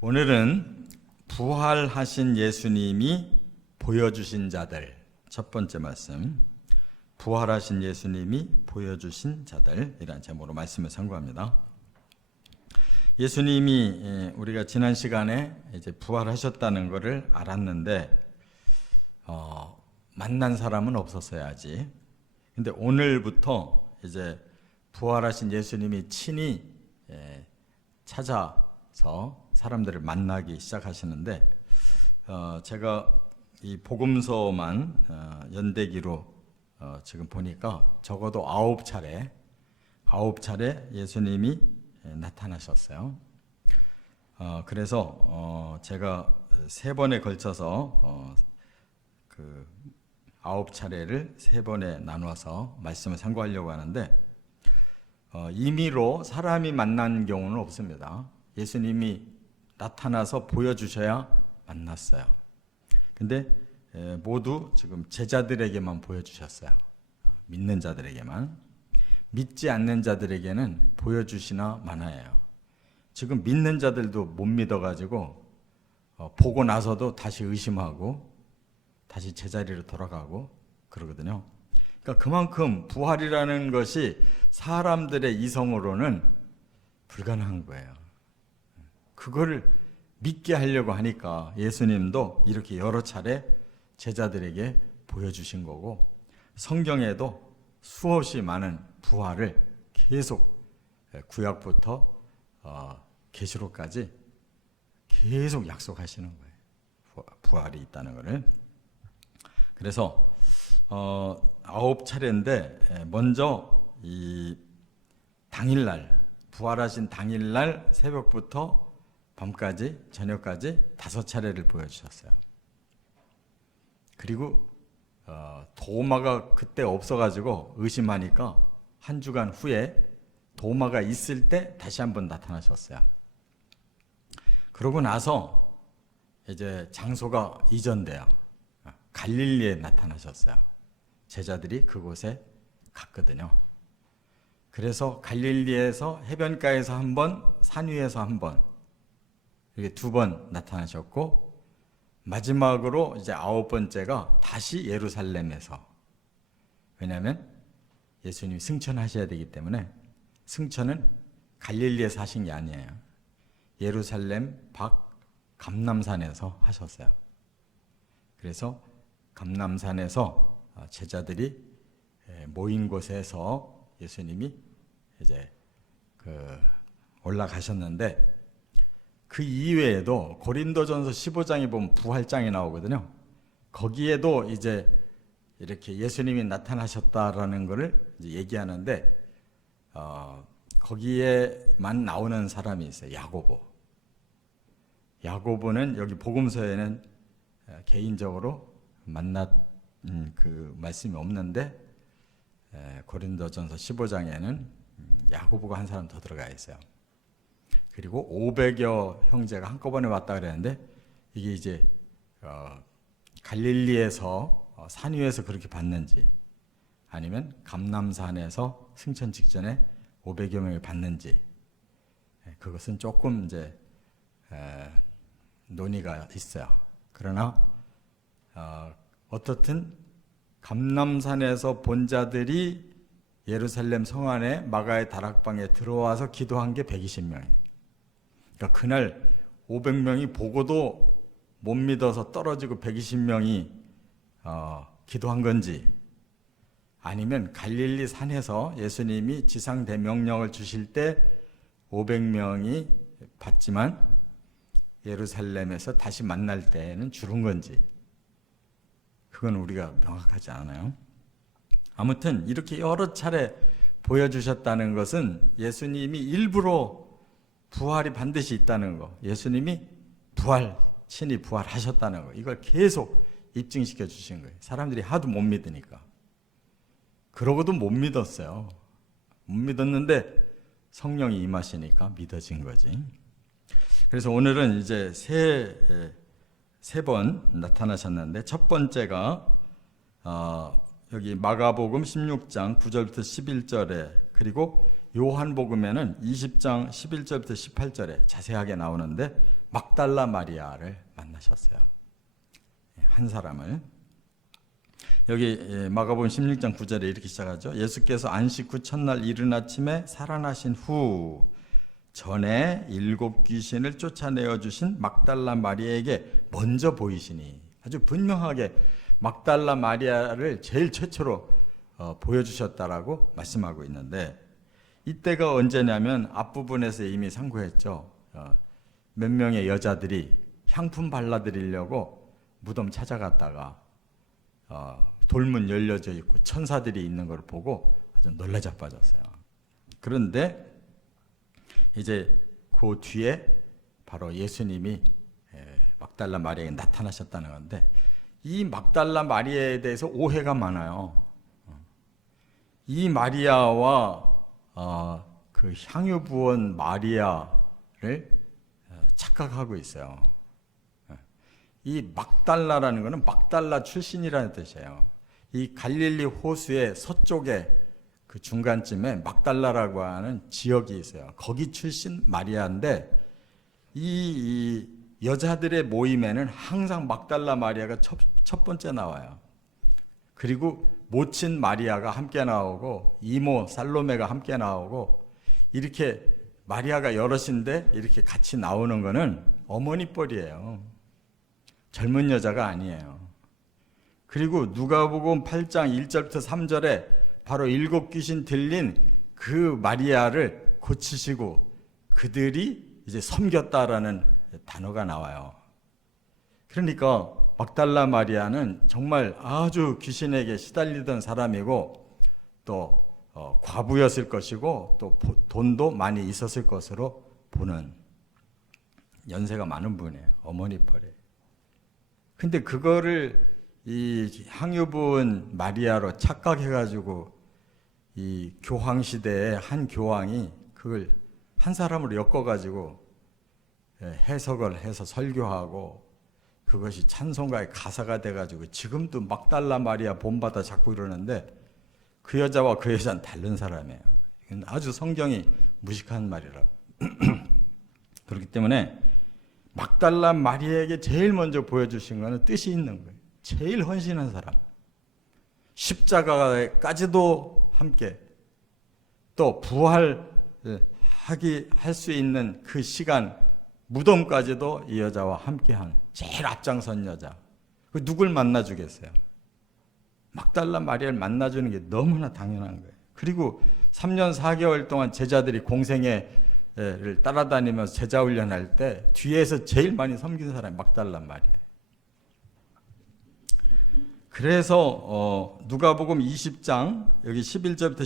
오늘은 부활하신 예수님이 보여주신 자들, 첫 번째 말씀, 부활하신 예수님이 보여주신 자들이라는 제목으로 말씀을 선고합니다. 예수님이 우리가 지난 시간에 이제 부활하셨다는 것을 알았는데 만난 사람은 없었어요, 아직. 근데 오늘부터 이제 부활하신 예수님이 친히 찾아서 사람들을 만나기 시작하시는데 제가 이 복음서만 연대기로 지금 보니까 적어도 9차례 예수님이 나타나셨어요. 그래서 제가 3번에 걸쳐서 그 9차례를 3번에 나눠서 말씀을 상고하려고 하는데 임의로 사람이 만난 경우는 없습니다. 예수님이 나타나서 보여주셔야 만났어요. 근데 모두 지금 제자들에게만 보여주셨어요. 믿는 자들에게만. 믿지 않는 자들에게는 보여주시나 마나예요. 지금 믿는 자들도 못 믿어가지고 보고 나서도 다시 의심하고 다시 제자리로 돌아가고 그러거든요. 그러니까 그만큼 부활이라는 것이 사람들의 이성으로는 불가능한 거예요. 그거를 믿게 하려고 하니까 예수님도 이렇게 여러 차례 제자들에게 보여주신 거고, 성경에도 수없이 많은 부활을 계속 구약부터 계시록까지 계속 약속하시는 거예요. 부활이 있다는 것을. 그래서 9차례인데 먼저 이 당일날, 부활하신 당일날 새벽부터 밤까지, 저녁까지 5차례를 보여주셨어요. 그리고 도마가 그때 없어가지고 의심하니까 한 주간 후에 도마가 있을 때 다시 한번 나타나셨어요. 그러고 나서 이제 장소가 이전돼요. 갈릴리에 나타나셨어요. 제자들이 그곳에 갔거든요. 그래서 갈릴리에서 해변가에서 한 번, 산 위에서 한 번, 이렇게 2번 나타나셨고, 마지막으로 이제 9번째가 다시 예루살렘에서. 왜냐하면 예수님이 승천하셔야 되기 때문에 승천은 갈릴리에서 하신 게 아니에요. 예루살렘 밖 감람산에서 하셨어요. 그래서 감람산에서 제자들이 모인 곳에서 예수님이 이제 올라가셨는데, 그 이외에도 고린도전서 15장에 보면 부활장이 나오거든요. 거기에도 이제 이렇게 예수님이 나타나셨다라는 것을 이제 얘기하는데 거기에만 나오는 사람이 있어요. 야고보. 야고보는 여기 복음서에는 개인적으로 만난 그 말씀이 없는데 고린도전서 15장에는 야고보가 한 사람 더 들어가 있어요. 그리고 500여 형제가 한꺼번에 왔다 그랬는데, 이게 이제 갈릴리에서 산 위에서 그렇게 봤는지, 아니면 감람산에서 승천 직전에 500여 명이 봤는지, 그것은 조금 이제 논의가 있어요. 그러나 어떻든 감람산에서 본 자들이 예루살렘 성 안에 마가의 다락방에 들어와서 기도한 게 120명이에요. 그러니까 그날 500명이 보고도 못 믿어서 떨어지고 120명이 기도한 건지, 아니면 갈릴리 산에서 예수님이 지상 대명령을 주실 때 500명이 봤지만 예루살렘에서 다시 만날 때는 줄은 건지, 그건 우리가 명확하지 않아요. 아무튼 이렇게 여러 차례 보여주셨다는 것은 예수님이 일부러 부활이 반드시 있다는 거, 예수님이 친히 부활하셨다는 거, 이걸 계속 입증시켜 주신 거예요. 사람들이 하도 못 믿으니까. 그러고도 못 믿었어요. 못 믿었는데 성령이 임하시니까 믿어진 거지. 그래서 오늘은 이제 세 번 나타나셨는데, 첫 번째가 여기 마가복음 16장 9절부터 11절에, 그리고 요한복음에는 20장 11절부터 18절에 자세하게 나오는데, 막달라 마리아를 만나셨어요. 한 사람을. 여기 마가복음 16장 9절에 이렇게 시작하죠. 예수께서 안식 후 첫날 이른 아침에 살아나신 후 전에 7 귀신을 쫓아내어 주신 막달라 마리아에게 먼저 보이시니, 아주 분명하게 막달라 마리아를 제일 최초로 보여주셨다라고 말씀하고 있는데, 이때가 언제냐면 앞부분에서 이미 상고했죠. 몇 명의 여자들이 향품 발라드리려고 무덤 찾아갔다가 돌문 열려져 있고 천사들이 있는 걸 보고 아주 놀라 자빠졌어요. 그런데 이제 그 뒤에 바로 예수님이 막달라 마리아에게 나타나셨다는 건데, 이 막달라 마리아에 대해서 오해가 많아요. 이 마리아와 그 향유 부원 마리아를 착각하고 있어요. 이 막달라라는 것은 막달라 출신이라는 뜻이에요. 이 갈릴리 호수의 서쪽에 그 중간쯤에 막달라라고 하는 지역이 있어요. 거기 출신 마리아인데, 이 여자들의 모임에는 항상 막달라 마리아가 첫 번째 나와요. 그리고 모친 마리아가 함께 나오고 이모 살로메가 함께 나오고, 이렇게 마리아가 여럿인데 이렇게 같이 나오는 거는 어머니 뻘이에요. 젊은 여자가 아니에요. 그리고 누가복음 8장 1절부터 3절에 바로 7 귀신 들린 그 마리아를 고치시고 그들이 이제 섬겼다라는 단어가 나와요. 그러니까 막달라 마리아는 정말 아주 귀신에게 시달리던 사람이고, 또 과부였을 것이고, 또 돈도 많이 있었을 것으로 보는, 연세가 많은 분이에요. 어머니 뻘에. 근데 그거를 이 향유 부은 마리아로 착각해가지고 이 교황 시대에 한 교황이 그걸 한 사람으로 엮어가지고 해석을 해서 설교하고, 그것이 찬송가의 가사가 돼가지고 지금도 막달라 마리아 본받아 자꾸 이러는데, 그 여자와 그 여자는 다른 사람이에요. 이건 아주 성경이 무식한 말이라고. 그렇기 때문에 막달라 마리아에게 제일 먼저 보여주신 것은 뜻이 있는 거예요. 제일 헌신한 사람. 십자가까지도 함께, 또 부활할 수 있는 그 시간, 무덤까지도 이 여자와 함께한 제일 앞장선 여자. 누굴 만나주겠어요? 막달라 마리아를 만나주는 게 너무나 당연한 거예요. 그리고 3년 4개월 동안 제자들이 공생애를 따라다니면서 제자 훈련할 때 뒤에서 제일 많이 섬긴 사람이 막달라 마리아. 그래서 누가복음 20장 여기 11절부터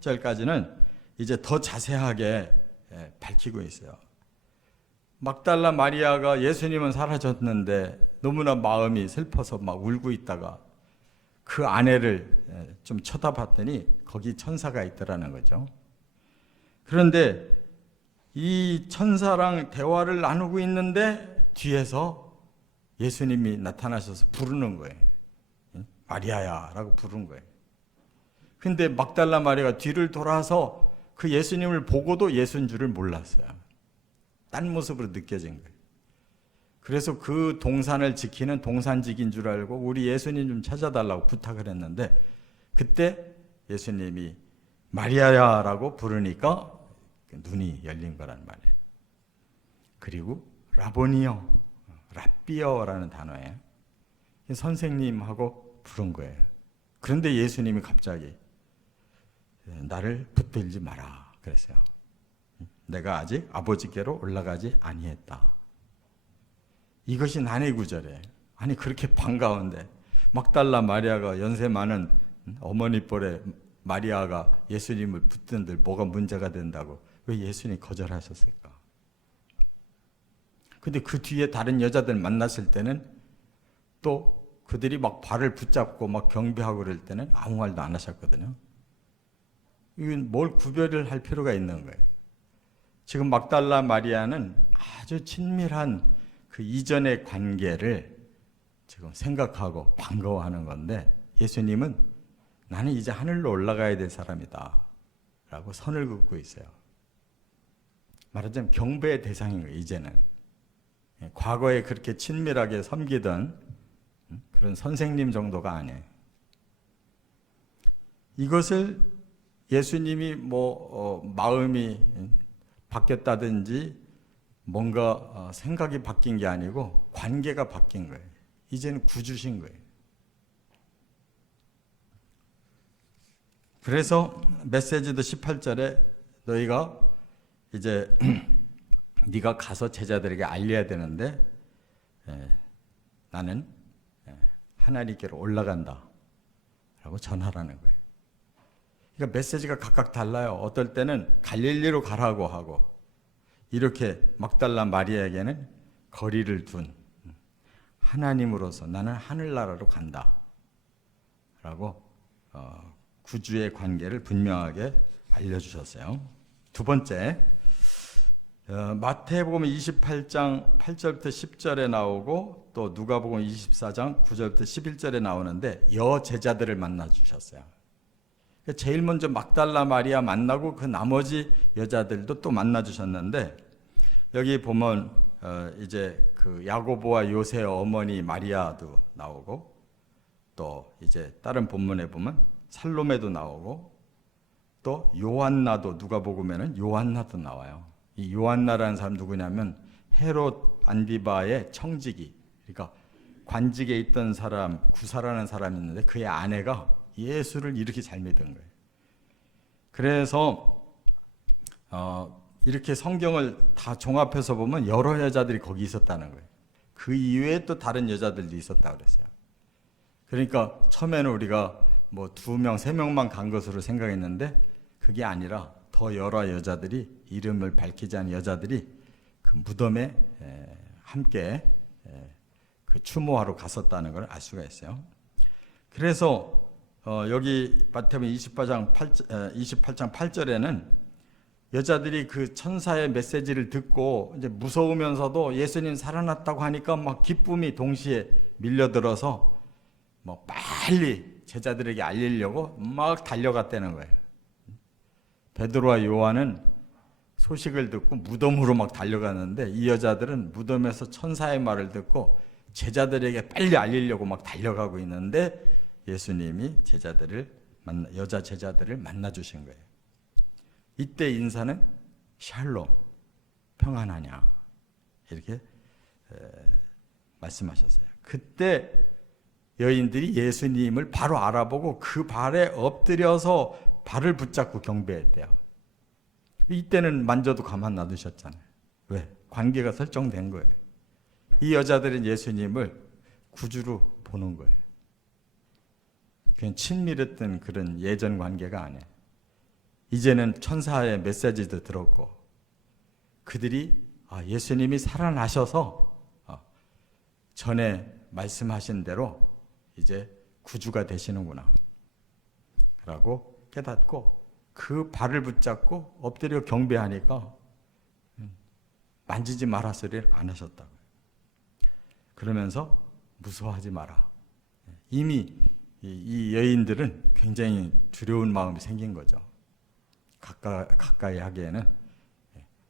18절까지는 이제 더 자세하게 밝히고 있어요. 막달라 마리아가 예수님은 사라졌는데 너무나 마음이 슬퍼서 막 울고 있다가 그 아내를 좀 쳐다봤더니 거기 천사가 있더라는 거죠. 그런데 이 천사랑 대화를 나누고 있는데 뒤에서 예수님이 나타나셔서 부르는 거예요. 마리아야 라고 부른 거예요. 근데 막달라 마리아가 뒤를 돌아서 그 예수님을 보고도 예수인 줄을 몰랐어요. 딴 모습으로 느껴진 거예요. 그래서 그 동산을 지키는 동산직인 줄 알고 우리 예수님 좀 찾아달라고 부탁을 했는데, 그때 예수님이 마리아야 라고 부르니까 눈이 열린 거란 말이에요. 그리고 라보니요, 랍비어라는 단어예요. 선생님하고 부른 거예요. 그런데 예수님이 갑자기 나를 붙들지 마라 그랬어요. 내가 아직 아버지께로 올라가지 아니했다. 이것이 난의 구절이에요. 아니 그렇게 반가운데 막달라 마리아가 연세 많은 어머니 뻘의 마리아가 예수님을 붙든들 뭐가 문제가 된다고 왜 예수님이 거절하셨을까? 근데 그 뒤에 다른 여자들 만났을 때는 또 그들이 막 발을 붙잡고 막 경배하고 그럴 때는 아무 말도 안 하셨거든요. 이건 뭘 구별을 할 필요가 있는 거예요. 지금 막달라 마리아는 아주 친밀한 그 이전의 관계를 지금 생각하고 반가워하는 건데, 예수님은 나는 이제 하늘로 올라가야 될 사람이다 라고 선을 긋고 있어요. 말하자면 경배의 대상인 거예요. 이제는 과거에 그렇게 친밀하게 섬기던 그런 선생님 정도가 아니에요. 이것을 예수님이 마음이 바뀌었다든지 뭔가 생각이 바뀐 게 아니고 관계가 바뀐 거예요. 이제는 구주신 거예요. 그래서 메시지도 18절에 너희가 이제 네가 가서 제자들에게 알려야 되는데 나는 하나님께로 올라간다 라고 전하라는 거예요. 그러니까 메시지가 각각 달라요. 어떨 때는 갈릴리로 가라고 하고, 이렇게 막달라 마리아에게는 거리를 둔 하나님으로서 나는 하늘나라로 간다 라고 구주의 관계를 분명하게 알려주셨어요. 두 번째, 마태복음 28장 8절부터 10절에 나오고 또 누가복음 24장 9절부터 11절에 나오는데 여제자들을 만나 주셨어요. 제일 먼저 막달라 마리아 만나고 그 나머지 여자들도 또 만나 주셨는데, 여기 보면 이제 그 야고보와 요새 어머니 마리아도 나오고, 또 이제 다른 본문에 보면 살로메도 나오고, 또 요한나도, 누가복음에는 요한나도 나와요. 이 요한나라는 사람 누구냐면 헤롯 안디바의 청지기, 그러니까 관직에 있던 사람, 구사라는 사람이 있는데 그의 아내가 예수를 이렇게 잘 믿은 거예요. 그래서 이렇게 성경을 다 종합해서 보면 여러 여자들이 거기 있었다는 거예요. 그 이외에 또 다른 여자들도 있었다고 그랬어요. 그러니까 처음에는 우리가 뭐 2명, 3명만 간 것으로 생각했는데 그게 아니라 더 여러 여자들이, 이름을 밝히지 않은 여자들이 그 무덤에 함께 그 추모하러 갔었다는 걸 알 수가 있어요. 그래서 여기 마태복음 28장 8절에는 여자들이 그 천사의 메시지를 듣고 이제 무서우면서도 예수님 살아났다고 하니까 막 기쁨이 동시에 밀려들어서 뭐 빨리 제자들에게 알리려고 막 달려갔다는 거예요. 베드로와 요한은 소식을 듣고 무덤으로 막 달려갔는데 이 여자들은 무덤에서 천사의 말을 듣고 제자들에게 빨리 알리려고 막 달려가고 있는데 예수님이 여자 제자들을 만나 주신 거예요. 이때 인사는 샬롬, 평안하냐, 이렇게 말씀하셨어요. 그때 여인들이 예수님을 바로 알아보고 그 발에 엎드려서 발을 붙잡고 경배했대요. 이때는 만져도 가만 놔두셨잖아요. 왜? 관계가 설정된 거예요. 이 여자들은 예수님을 구주로 보는 거예요. 그냥 친밀했던 그런 예전 관계가 아니에요. 이제는 천사의 메시지도 들었고, 그들이 예수님이 살아나셔서 전에 말씀하신 대로 이제 구주가 되시는구나 라고 깨닫고 그 발을 붙잡고 엎드려 경배하니까 만지지 마라 소리를 안 하셨다고요. 그러면서 무서워하지 마라. 이미 이 여인들은 굉장히 두려운 마음이 생긴 거죠. 가까이 하기에는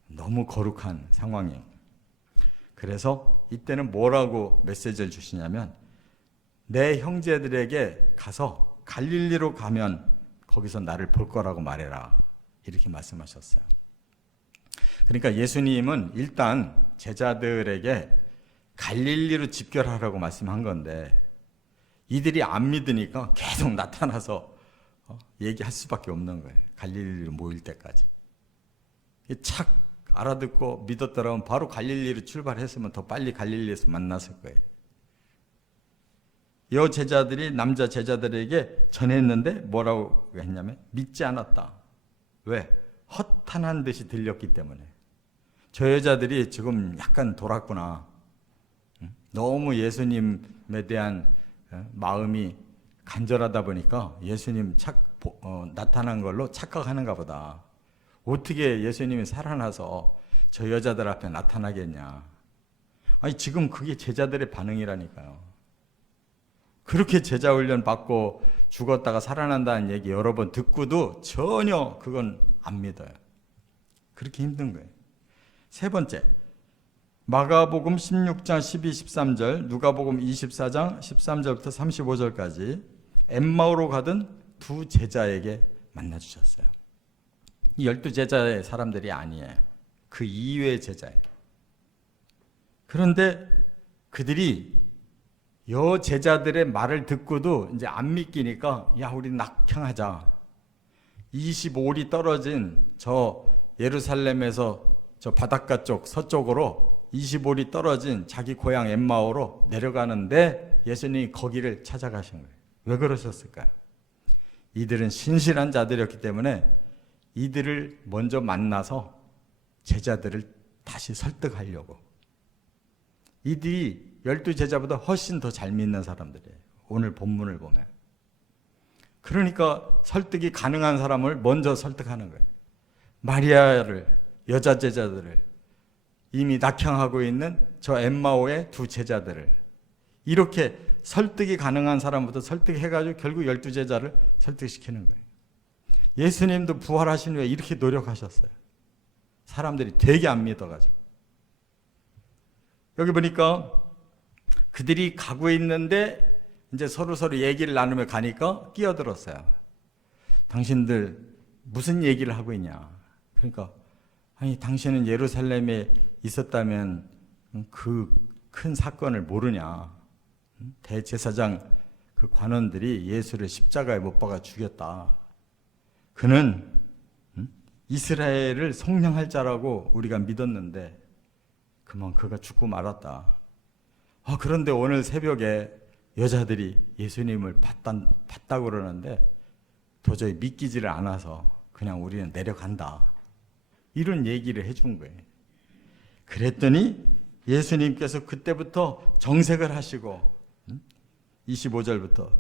너무 거룩한 상황이에요. 그래서 이때는 뭐라고 메시지를 주시냐면, 내 형제들에게 가서 갈릴리로 가면 거기서 나를 볼 거라고 말해라, 이렇게 말씀하셨어요. 그러니까 예수님은 일단 제자들에게 갈릴리로 집결하라고 말씀한 건데 이들이 안 믿으니까 계속 나타나서 얘기할 수밖에 없는 거예요. 갈릴리로 모일 때까지. 착 알아듣고 믿었더라면 바로 갈릴리로 출발했으면 더 빨리 갈릴리에서 만났을 거예요. 여 제자들이 남자 제자들에게 전했는데 뭐라고 했냐면 믿지 않았다. 왜? 허탄한 듯이 들렸기 때문에. 저 여자들이 지금 약간 돌았구나. 너무 예수님에 대한 마음이 간절하다 보니까 예수님 나타난 걸로 착각하는가 보다. 어떻게 예수님이 살아나서 저 여자들 앞에 나타나겠냐. 아니 지금 그게 제자들의 반응이라니까요. 그렇게 제자 훈련 받고 죽었다가 살아난다는 얘기 여러 번 듣고도 전혀 그건 안 믿어요. 그렇게 힘든 거예요. 세 번째, 마가복음 16장 12, 13절, 누가복음 24장 13절부터 35절까지 엠마오로 가던 두 제자에게 만나 주셨어요. 이 12제자의 사람들이 아니에요. 그 이외의 제자예요. 그런데 그들이 여 제자들의 말을 듣고도 이제 안 믿기니까 야, 우리 낙향하자. 25리 떨어진 저 예루살렘에서 저 바닷가 쪽 서쪽으로 25리 떨어진 자기 고향 엠마오로 내려가는데 예수님이 거기를 찾아가신 거예요. 왜 그러셨을까요? 이들은 신실한 자들이었기 때문에 이들을 먼저 만나서 제자들을 다시 설득하려고. 이들이 12제자보다 훨씬 더 잘 믿는 사람들이에요. 오늘 본문을 보면. 그러니까 설득이 가능한 사람을 먼저 설득하는 거예요. 마리아를, 여자 제자들을, 이미 낙향하고 있는 저 엠마오의 두 제자들을 이렇게 설득이 가능한 사람부터 설득해가지고 결국 12제자를 설득시키는 거예요. 예수님도 부활하신 후에 이렇게 노력하셨어요. 사람들이 되게 안 믿어가지고. 여기 보니까 그들이 가고 있는데 이제 서로 얘기를 나누며 가니까 끼어들었어요. 당신들 무슨 얘기를 하고 있냐. 그러니까 아니 당신은 예루살렘에 있었다면 그 큰 사건을 모르냐. 대제사장 그 관원들이 예수를 십자가에 못 박아 죽였다. 그는 이스라엘을 속량할 자라고 우리가 믿었는데 그만 그가 죽고 말았다. 그런데 오늘 새벽에 여자들이 예수님을 봤다고 그러는데 도저히 믿기지를 않아서 그냥 우리는 내려간다. 이런 얘기를 해준 거예요. 그랬더니 예수님께서 그때부터 정색을 하시고 25절부터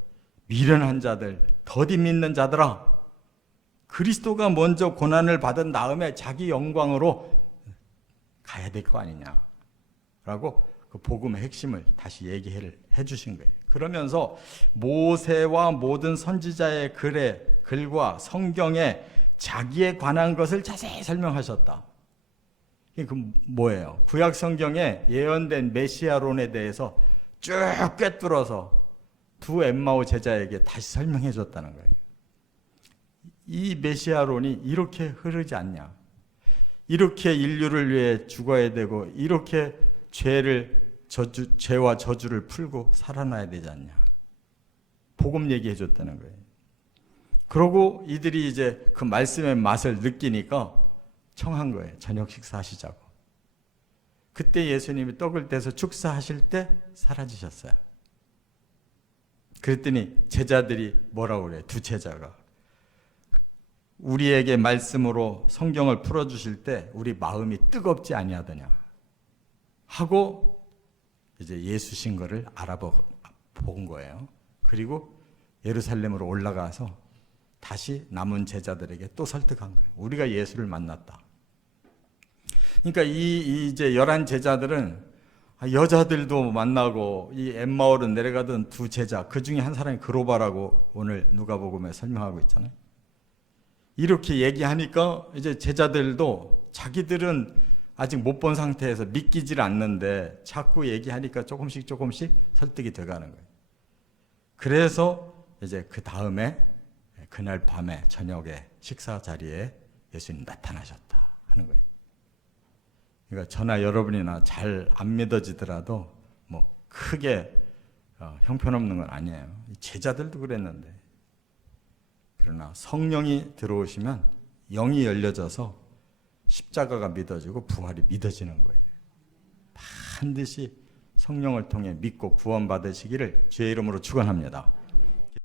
미련한 자들, 더디 믿는 자들아, 그리스도가 먼저 고난을 받은 다음에 자기 영광으로 가야 될 거 아니냐 라고 그 복음의 핵심을 다시 얘기해 주신 거예요. 그러면서 모세와 모든 선지자의 글과 성경에 자기에 관한 것을 자세히 설명하셨다. 그 뭐예요? 구약 성경에 예언된 메시아론에 대해서 쭉 꿰뚫어서 두 엠마오 제자에게 다시 설명해 줬다는 거예요. 이 메시아론이 이렇게 흐르지 않냐? 이렇게 인류를 위해 죽어야 되고 이렇게 죄와 저주를 풀고 살아나야 되지 않냐? 복음 얘기해 줬다는 거예요. 그러고 이들이 이제 그 말씀의 맛을 느끼니까 청한 거예요. 저녁 식사하시자고. 그때 예수님이 떡을 떼서 축사하실 때 사라지셨어요. 그랬더니 제자들이 뭐라고 그래요? 두 제자가 우리에게 말씀으로 성경을 풀어주실 때 우리 마음이 뜨겁지 아니하더냐 하고 이제 예수신 거를 알아본 거예요. 그리고 예루살렘으로 올라가서 다시 남은 제자들에게 또 설득한 거예요. 우리가 예수를 만났다. 그러니까 이제 11 제자들은 여자들도 만나고 이 엠마오로 내려가던 두 제자, 그 중에 한 사람이 그로바라고 오늘 누가복음에 설명하고 있잖아요. 이렇게 얘기하니까 이제 제자들도 자기들은 아직 못 본 상태에서 믿기질 않는데 자꾸 얘기하니까 조금씩 설득이 돼가는 거예요. 그래서 이제 그 다음에 그날 밤에 저녁에 식사 자리에 예수님 나타나셨다 하는 거예요. 그러니까 저나 여러분이나 잘 안 믿어지더라도 뭐 크게 형편없는 건 아니에요. 제자들도 그랬는데. 그러나 성령이 들어오시면 영이 열려져서 십자가가 믿어지고 부활이 믿어지는 거예요. 반드시 성령을 통해 믿고 구원받으시기를 주의 이름으로 축원합니다.